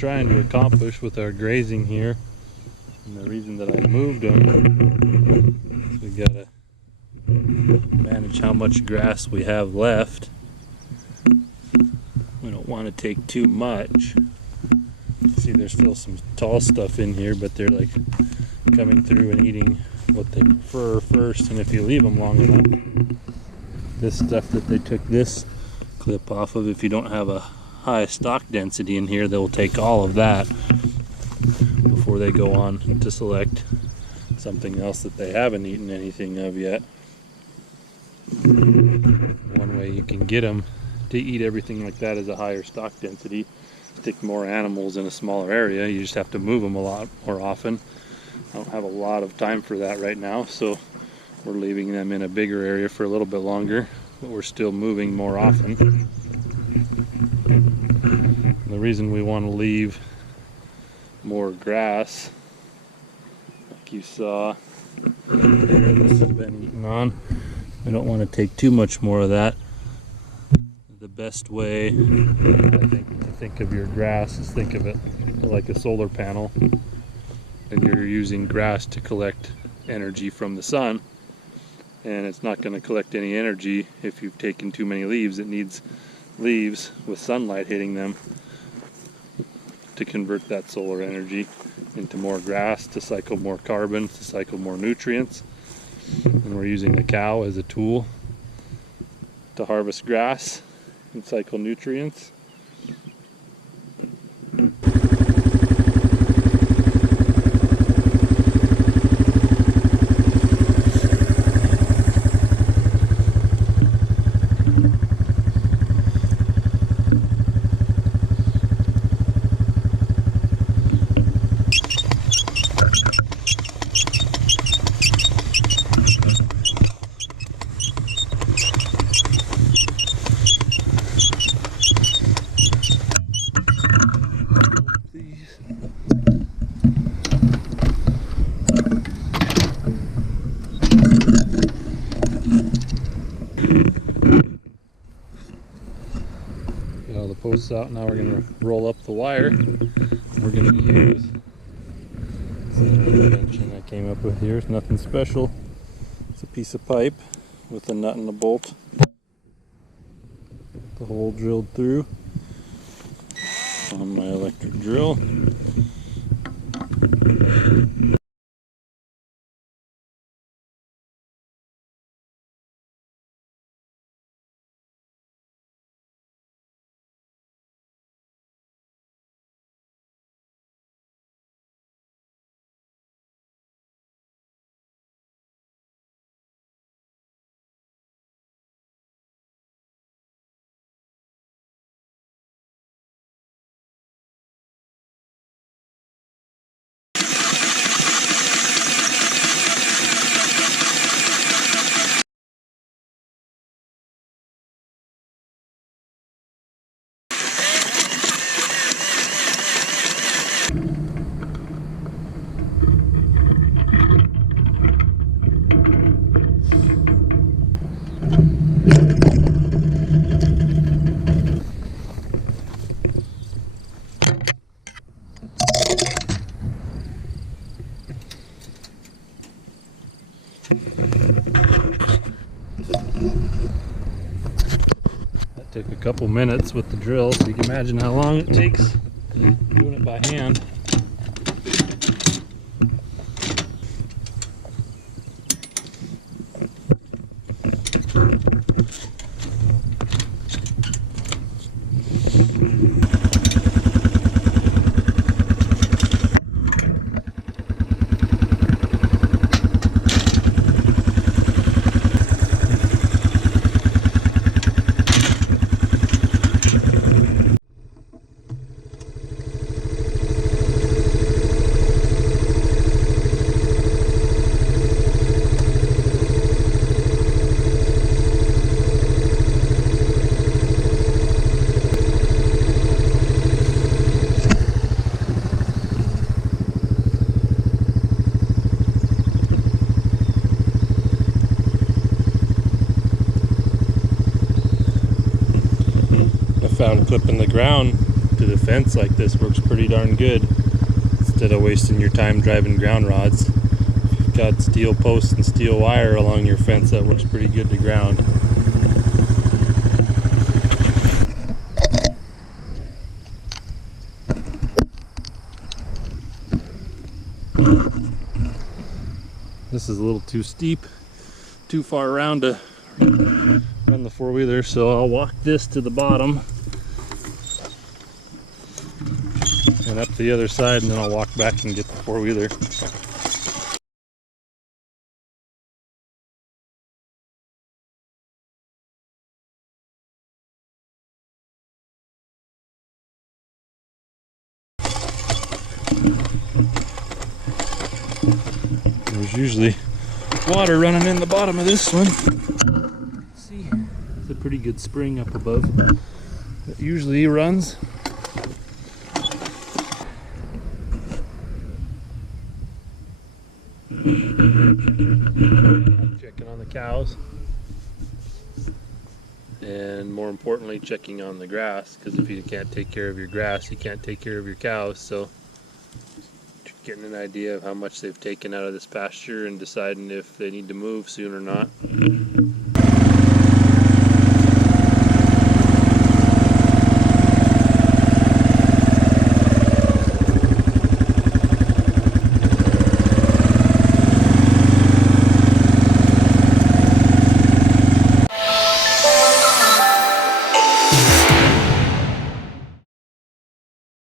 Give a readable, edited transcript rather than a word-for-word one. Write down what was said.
trying to accomplish with our grazing here, and the reason that I moved them is we gotta manage how much grass we have left. We don't want to take too much. See, there's still some tall stuff in here, but they're like coming through and eating what they prefer first, and if you leave them long enough, this stuff that they took this clip off of, if you don't have a high stock density in here, they'll take all of that before they go on to select something else that they haven't eaten anything of yet. One way you can get them to eat everything like that is a higher stock density. Stick more animals in a smaller area. You just have to move them a lot more often. I don't have a lot of time for that right now, so we're leaving them in a bigger area for a little bit longer, but we're still moving more often. The reason we want to leave more grass, like you saw there, this has been eaten on. We don't want to take too much more of that. The best way, I think, to think of your grass is think of it like a solar panel, and you're using grass to collect energy from the sun, and it's not going to collect any energy if you've taken too many leaves. It needs leaves with sunlight hitting them to convert that solar energy into more grass, to cycle more carbon, to cycle more nutrients. And we're using the cow as a tool to harvest grass and cycle nutrients. Get all the posts out. Now we're going to roll up the wire. We're going to use this invention I came up with here. It's nothing special. It's a piece of pipe with a nut and a bolt. The hole drilled through on my electric drill. That took a couple minutes with the drill, so you can imagine how long it takes doing it by hand. Found a clip in the ground to the fence like this works pretty darn good, instead of wasting your time driving ground rods. If you've got steel posts and steel wire along your fence, that works pretty good to ground. This is a little too steep, too far around to run the four-wheeler, so I'll walk this to the bottom and up the other side, and then I'll walk back and get the four-wheeler. There's usually water running in the bottom of this one. See, it's a pretty good spring up above. It usually runs. Checking on the cows. And more importantly, checking on the grass, because if you can't take care of your grass, you can't take care of your cows. So getting an idea of how much they've taken out of this pasture and deciding if they need to move soon or not.